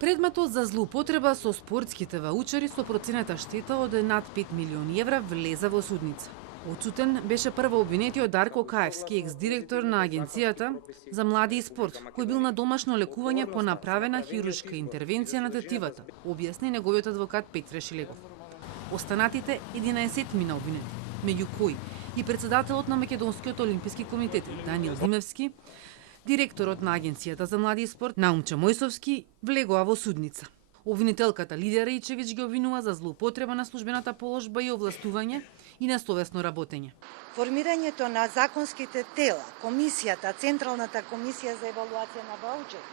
Предметот за злоупотреба со спортските ваучери со процената штета од над 5 милиони евра влеза во судница. Отсутен беше прво обвинетиот Дарко Каевски, екс-директор на Агенцијата за млади и спорт, кој бил на домашно лекување по направена хируршка интервенција на тетивата, објасни неговиот адвокат Петре Шилегов. Останатите 11 мина обвинети, меѓу кои и председателот на Македонскиот олимписки комитет Даниел Димевски, директорот на Агенцијата за млади и спорт Наумче Мојсовски влегоа во судница. Обвинителката Лидија Раичевиќ ги обвинува за злоупотреба на службената положба и овластување и на совесно работење. Формирањето на законските тела, комисијата, Централната комисија за евалуација на ваучери,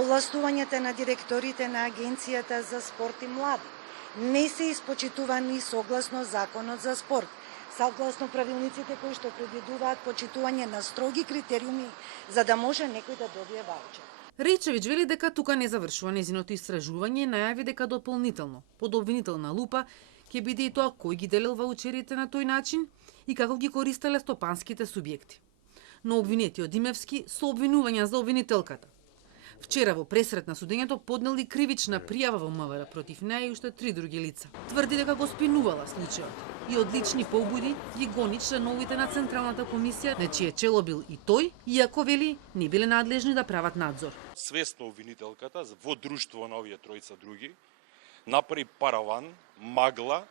овластувањето на директорите на Агенцијата за спорт и млади не се испочитувани согласно Законот за спорт, согласно правилниците кои што предвидуваат почитување на строги критериуми за да може некој да добие ваучер. Раичевиќ вели дека тука не завршува незиното истражување и најави дека дополнително, под обвинителна лупа, ќе биде и тоа кој ги делил ваучерите на тој начин и како ги користеле стопанските субјекти. Но обвинетиот Димевски со обвинувања за обвинителката. Вчера во пресрет на судењето поднели кривична пријава во МВР против неа и уште 3 други лица. Тврди дека го спинувала случајот и од лични побуди ги гони членовите на Централната комисија, на чие чело бил и тој, иако вели не биле надлежни да прават надзор. Свесно обвинителката во друштво на овие тројца други направи параван, магла,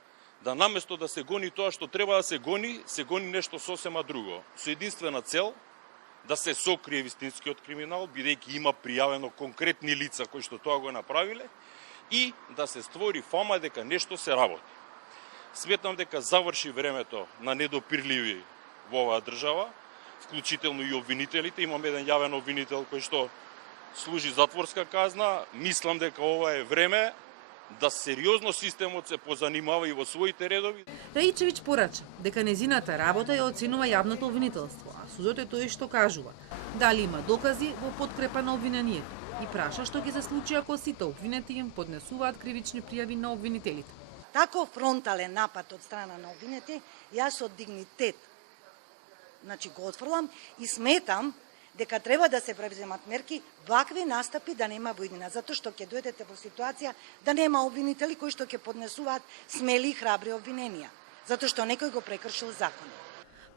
да наместо да се гони тоа што треба да се гони нешто сосема друго. Со единствена цел да се сокрие вистинскиот криминал, бидејќи има пријавено конкретни лица кои што тоа го направиле и да се створи фама дека нешто се работи. Сметам дека заврши времето на недопирливи во оваа држава, вклучително и обвинителите. Имаме еден јавен обвинител кој што служи затворска казна. Мислам дека ова е време да сериозно системот се позанимава и во своите редови. Раичевиќ порача дека незината работа ја оценува јавното обвинителство, а судот е тој што кажува дали има докази во подкрепа на обвинението и праша што ќе се случи ако сите обвинети им поднесуваат кривични пријави на обвинителите. Таков фронтален напад од страна на обвинети, јас од дигнитет го отфрлам и сметам дека треба да се преземат мерки вакви настапи да нема во иднина, затоа што ќе дојдете во ситуација да нема обвинители кои што ќе поднесуваат смели и храбри обвиненија, затоа што некој го прекршил законот.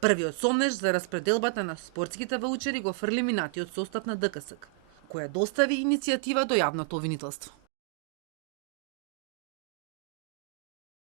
Првиот сомнеж за распределбата на спортските ваучери го фрли минатиот состав на ДКСК, која достави иницијатива до јавното обвинителство.